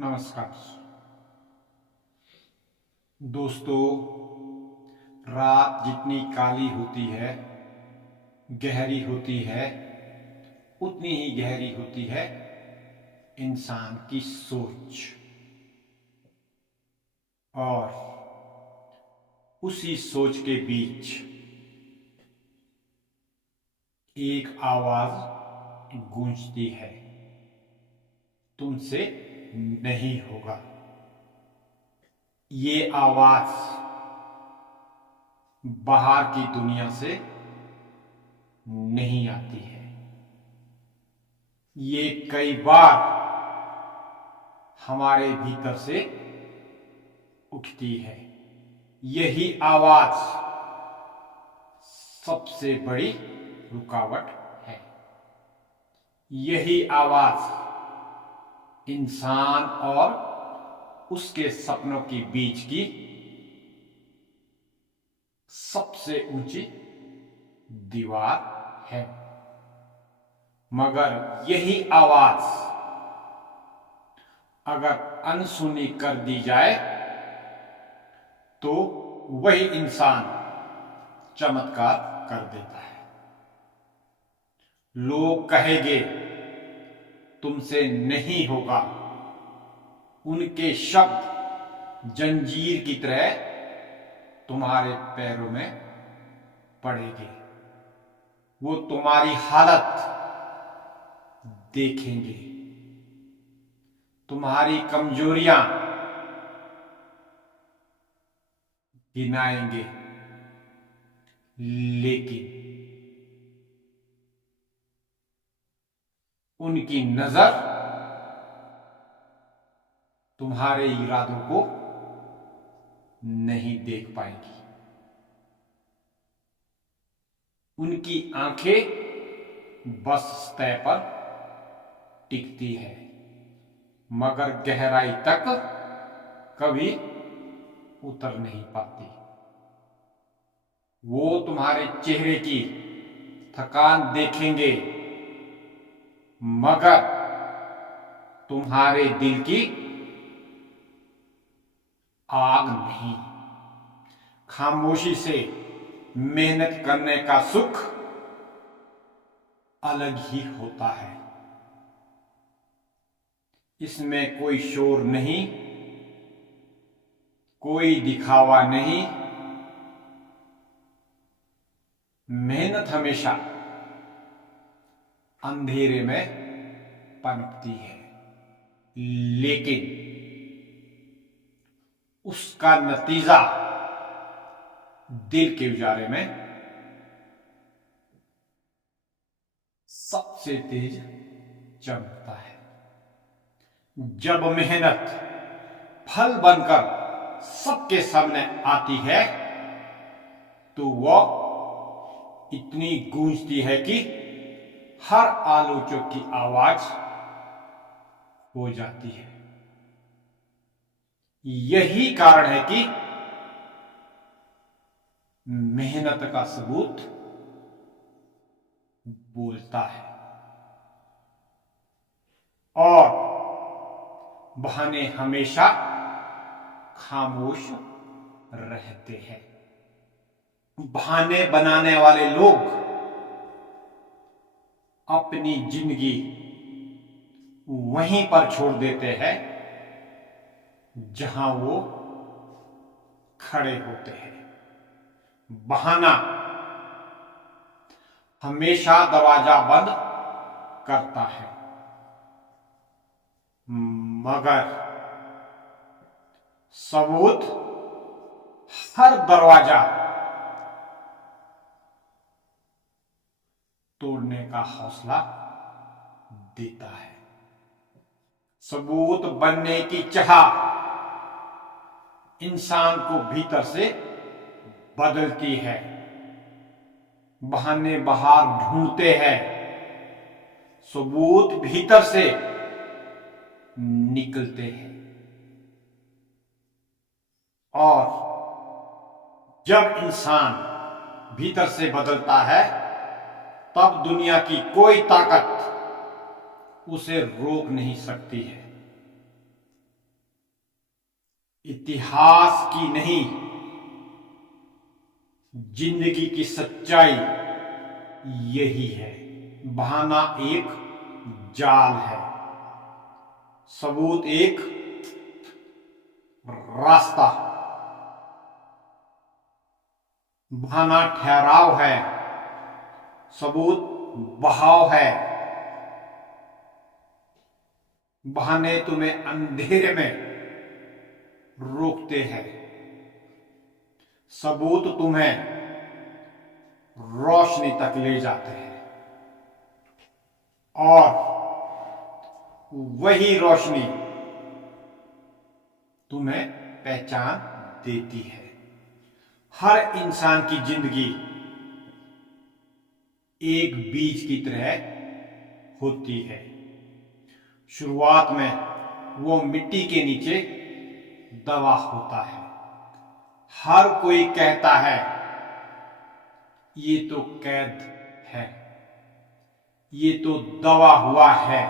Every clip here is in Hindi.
नमस्कार दोस्तों। रात जितनी काली होती है, गहरी होती है, उतनी ही गहरी होती है इंसान की सोच। और उसी सोच के बीच एक आवाज गूंजती है, तुमसे नहीं होगा। ये आवाज बाहर की दुनिया से नहीं आती है। ये कई बार हमारे भीतर से उठती है। यही आवाज सबसे बड़ी रुकावट है। यही आवाज इंसान और उसके सपनों के बीच की सबसे ऊंची दीवार है। मगर यही आवाज अगर अनसुनी कर दी जाए तो वही इंसान चमत्कार कर देता है। लोग कहेंगे तुमसे नहीं होगा। उनके शब्द जंजीर की तरह तुम्हारे पैरों में पड़ेंगे। वो तुम्हारी हालत देखेंगे, तुम्हारी कमजोरियां गिनाएंगे, लेकिन उनकी नजर तुम्हारे इरादों को नहीं देख पाएगी। उनकी आंखें बस सतह पर टिकती है, मगर गहराई तक कभी उतर नहीं पाती। वो तुम्हारे चेहरे की थकान देखेंगे, मगर तुम्हारे दिल की आग नहीं। खामोशी से मेहनत करने का सुख अलग ही होता है। इसमें कोई शोर नहीं, कोई दिखावा नहीं। मेहनत हमेशा अंधेरे में पनपती है, लेकिन उसका नतीजा दिल के उजाले में सबसे तेज चमकता है। जब मेहनत फल बनकर सबके सामने आती है तो वह इतनी गूंजती है कि हर आलोचक की आवाज हो जाती है। यही कारण है कि मेहनत का सबूत बोलता है और बहाने हमेशा खामोश रहते हैं। बहाने बनाने वाले लोग अपनी जिंदगी वहीं पर छोड़ देते हैं जहां वो खड़े होते हैं। बहाना हमेशा दरवाजा बंद करता है, मगर सबूत हर दरवाजा तोड़ने का हौसला देता है। सबूत बनने की चाह इंसान को भीतर से बदलती है। बहाने बाहर ढूंढते हैं, सबूत भीतर से निकलते हैं। और जब इंसान भीतर से बदलता है तब दुनिया की कोई ताकत उसे रोक नहीं सकती है। इतिहास की नहीं, जिंदगी की सच्चाई यही है। बहाना एक जाल है, सबूत एक रास्ता। बहाना ठहराव है, सबूत बहाव है। बहाने तुम्हें अंधेरे में रोकते हैं, सबूत तुम्हें रोशनी तक ले जाते हैं। और वही रोशनी तुम्हें पहचान देती है। हर इंसान की जिंदगी एक बीज की तरह होती है। शुरुआत में वो मिट्टी के नीचे दबा होता है। हर कोई कहता है ये तो कैद है, ये तो दबा हुआ है,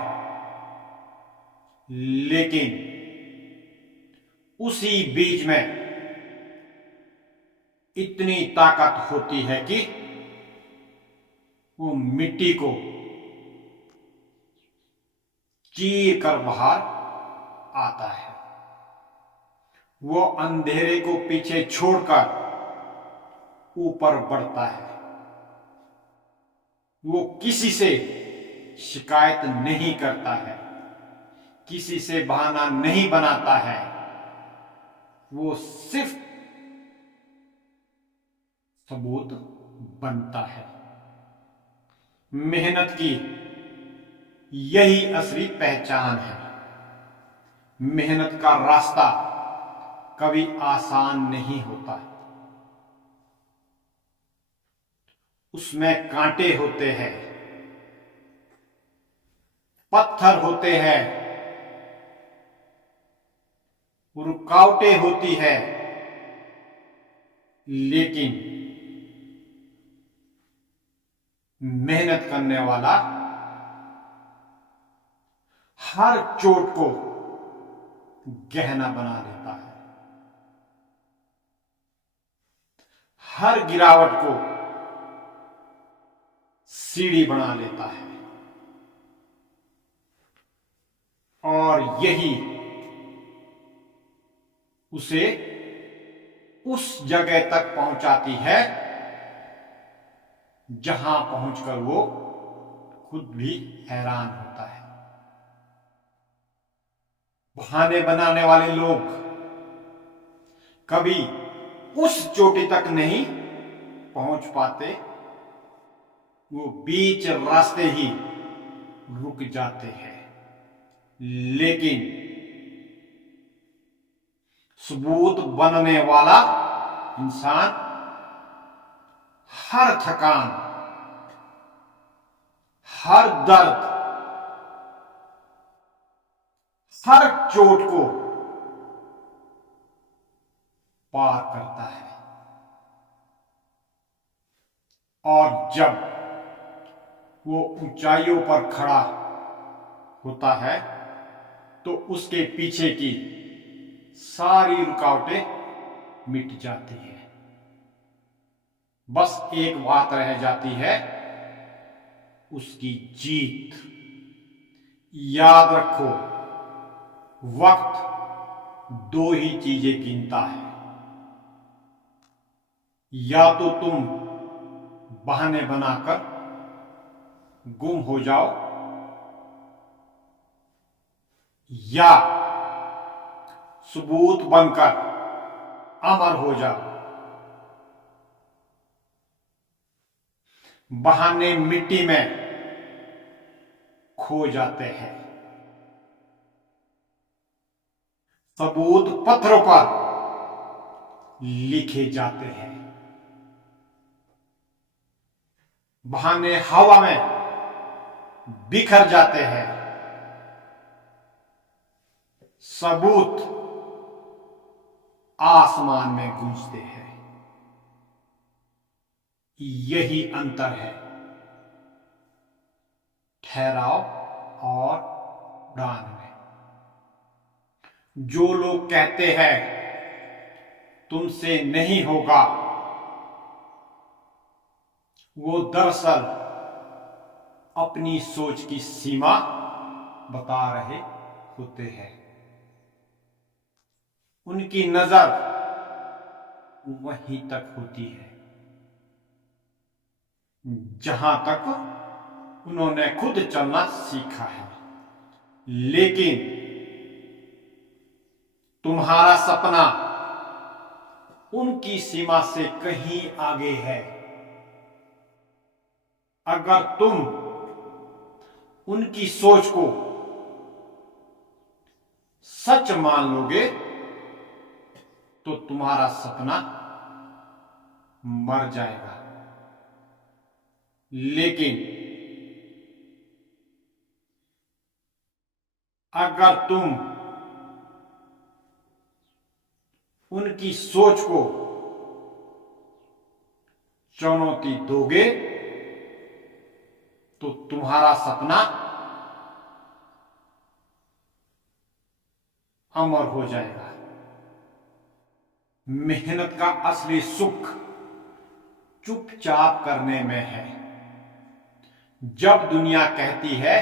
लेकिन उसी बीज में इतनी ताकत होती है कि वो मिट्टी को चीर कर बाहर आता है। वो अंधेरे को पीछे छोड़कर ऊपर बढ़ता है। वो किसी से शिकायत नहीं करता है, किसी से बहाना नहीं बनाता है। वो सिर्फ सबूत बनता है। मेहनत की यही असली पहचान है। मेहनत का रास्ता कभी आसान नहीं होता। उसमें कांटे होते हैं, पत्थर होते हैं, रुकावटें होती है, लेकिन मेहनत करने वाला हर चोट को गहना बना देता है, हर गिरावट को सीढ़ी बना लेता है। और यही उसे उस जगह तक पहुंचाती है जहां पहुंचकर वो खुद भी हैरान होता है। बहाने बनाने वाले लोग कभी उस चोटी तक नहीं पहुंच पाते, वो बीच रास्ते ही रुक जाते हैं। लेकिन सबूत बनने वाला इंसान हर थकान, हर दर्द, हर चोट को पार करता है। और जब वो ऊंचाइयों पर खड़ा होता है तो उसके पीछे की सारी रुकावटें मिट जाती है। बस एक बात रह जाती है, उसकी जीत। याद रखो, वक्त दो ही चीजें गिनता है। या तो तुम बहाने बनाकर गुम हो जाओ, या सबूत बनकर अमर हो जाओ। बहाने मिट्टी में खो जाते हैं, सबूत पत्थरों पर लिखे जाते हैं। बहाने हवा में बिखर जाते हैं, सबूत आसमान में गूंजते हैं। यही अंतर है ठहराव और उड़ान में। जो लोग कहते हैं तुमसे नहीं होगा, वो दरअसल अपनी सोच की सीमा बता रहे होते हैं। उनकी नजर वहीं तक होती है जहां तक उन्होंने खुद चलना सीखा है। लेकिन तुम्हारा सपना उनकी सीमा से कहीं आगे है। अगर तुम उनकी सोच को सच मान लोगे तो तुम्हारा सपना मर जाएगा। लेकिन अगर तुम उनकी सोच को चुनौती दोगे तो तुम्हारा सपना अमर हो जाएगा। मेहनत का असली सुख चुपचाप करने में है। जब दुनिया कहती है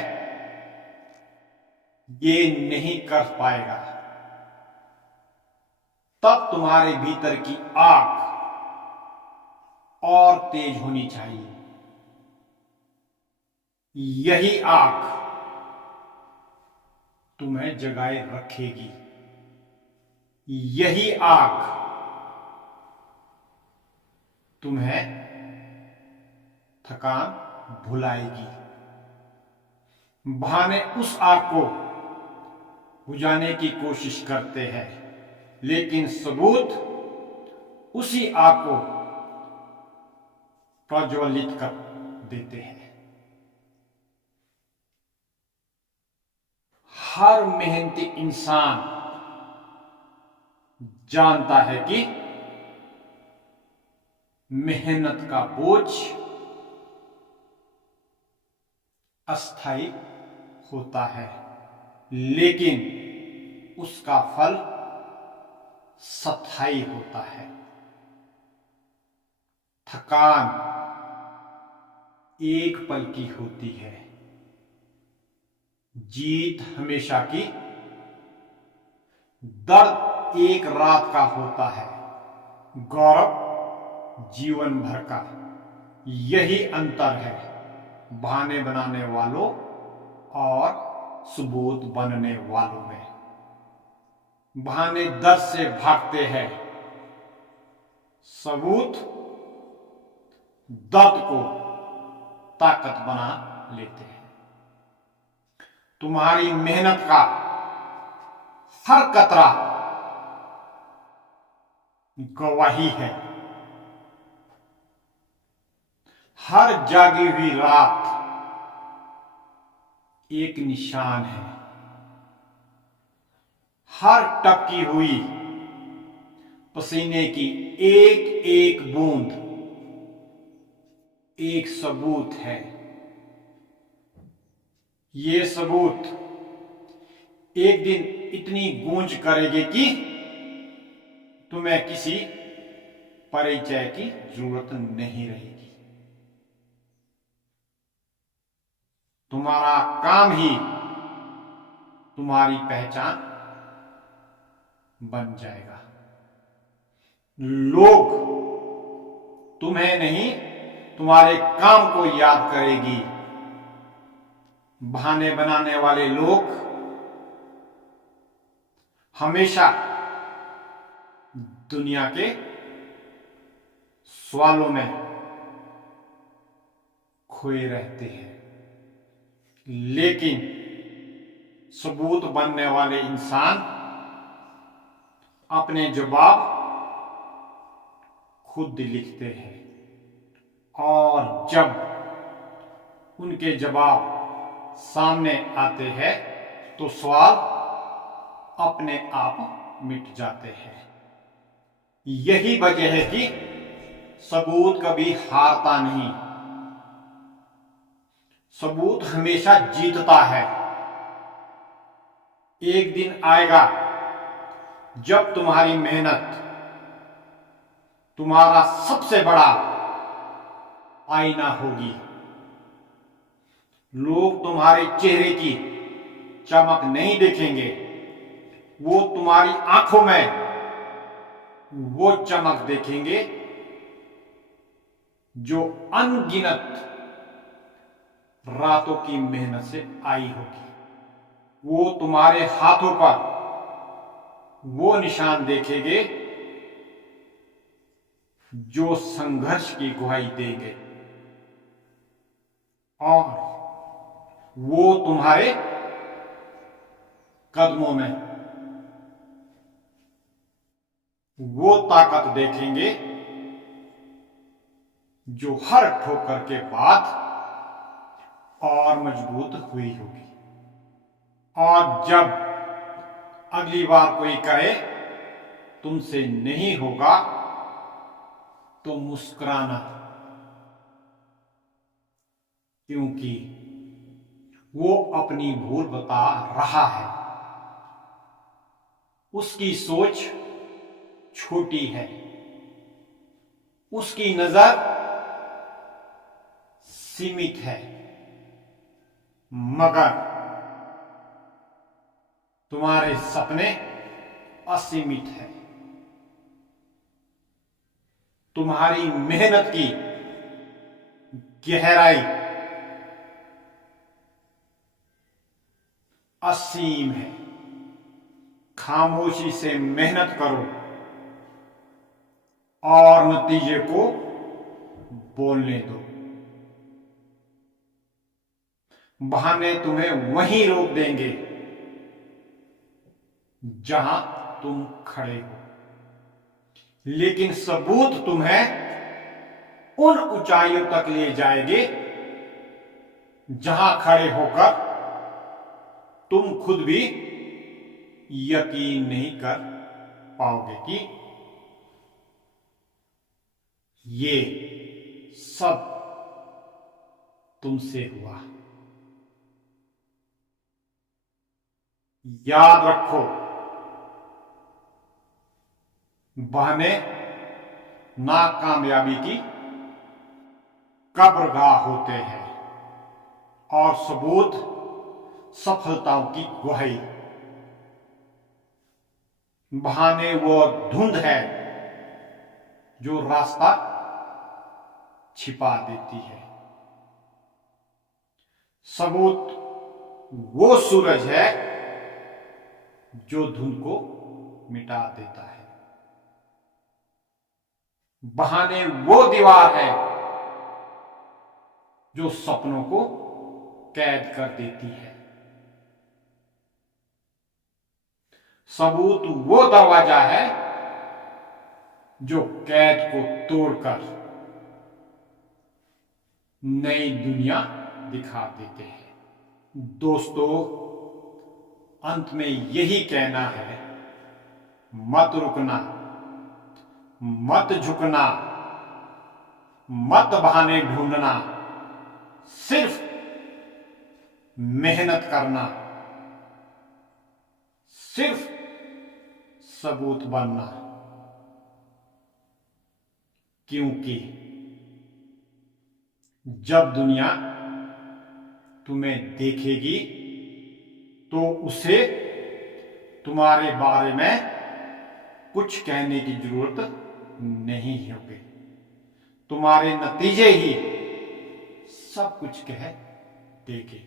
ये नहीं कर पाएगा, तब तुम्हारे भीतर की आग और तेज होनी चाहिए। यही आग तुम्हें जगाए रखेगी। यही आग तुम्हें थकान भुलाएगी। बहाने उस आग को बुझाने की कोशिश करते हैं, लेकिन सबूत उसी आग को प्रज्वलित कर देते हैं। हर मेहनती इंसान जानता है कि मेहनत का बोझ अस्थायी होता है, लेकिन उसका फल स्थायी होता है। थकान एक पल की होती है, जीत हमेशा की। दर्द एक रात का होता है, गौरव जीवन भर का। यही अंतर है बहाने बनाने वालों और सबूत बनने वालों में। बहाने दर्द से भागते हैं, सबूत दर्द को ताकत बना लेते हैं। तुम्हारी मेहनत का हर कतरा गवाही है। हर जागी हुई रात एक निशान है। हर टपकी हुई पसीने की एक एक बूंद एक सबूत है। ये सबूत एक दिन इतनी गूंज करेगी कि तुम्हें किसी परिचय की जरूरत नहीं रहेगी। तुम्हारा काम ही तुम्हारी पहचान बन जाएगा। लोग तुम्हें नहीं, तुम्हारे काम को याद करेगी। बहाने बनाने वाले लोग हमेशा दुनिया के सवालों में खोए रहते हैं, लेकिन सबूत बनने वाले इंसान अपने जवाब खुद लिखते हैं, और जब उनके जवाब सामने आते हैं तो सवाल अपने आप मिट जाते हैं। यही वजह है कि सबूत कभी हारता नहीं, सबूत हमेशा जीतता है। एक दिन आएगा जब तुम्हारी मेहनत तुम्हारा सबसे बड़ा आईना होगी। लोग तुम्हारे चेहरे की चमक नहीं देखेंगे, वो तुम्हारी आंखों में वो चमक देखेंगे जो अनगिनत रातों की मेहनत से आई होगी। वो तुम्हारे हाथों पर वो निशान देखेंगे जो संघर्ष की गवाही देंगे, और वो तुम्हारे कदमों में वो ताकत देखेंगे जो हर ठोकर के बाद और मजबूत हुई होगी। और जब अगली बार कोई कहे तुमसे नहीं होगा, तो मुस्कुराना, क्योंकि वो अपनी भूल बता रहा है। उसकी सोच छोटी है, उसकी नजर सीमित है, मगर तुम्हारे सपने असीमित है। तुम्हारी मेहनत की गहराई असीम है। खामोशी से मेहनत करो और नतीजे को बोलने दो। बहाने तुम्हें वहीं रोक देंगे जहां तुम खड़े हो, लेकिन सबूत तुम्हें उन ऊंचाइयों तक ले जाएंगे जहां खड़े होकर तुम खुद भी यकीन नहीं कर पाओगे कि ये सब तुमसे हुआ। याद रखो, बहाने नाकामयाबी की कब्रगाह होते हैं और सबूत सफलताओं की गवाही। बहाने वो धुंध है जो रास्ता छिपा देती है। सबूत वो सूरज है जो धुंध को मिटा देता है। बहाने वो दीवार है जो सपनों को कैद कर देती है। सबूत वो दरवाजा है जो कैद को तोड़कर नई दुनिया दिखा देते हैं। दोस्तों, अंत में यही कहना है, मत रुकना, मत झुकना, मत बहाने ढूंढना, सिर्फ मेहनत करना, सिर्फ सबूत बनना। क्योंकि जब दुनिया तुम्हें देखेगी तो उसे तुम्हारे बारे में कुछ कहने की जरूरत नहीं होगी। तुम्हारे नतीजे ही सब कुछ कह देंगे।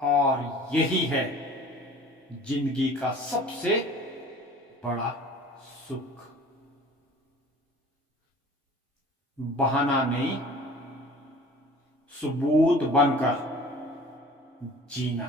और यही है जिंदगी का सबसे बड़ा सुख। बहाना नहीं, सबूत बनकर जीना।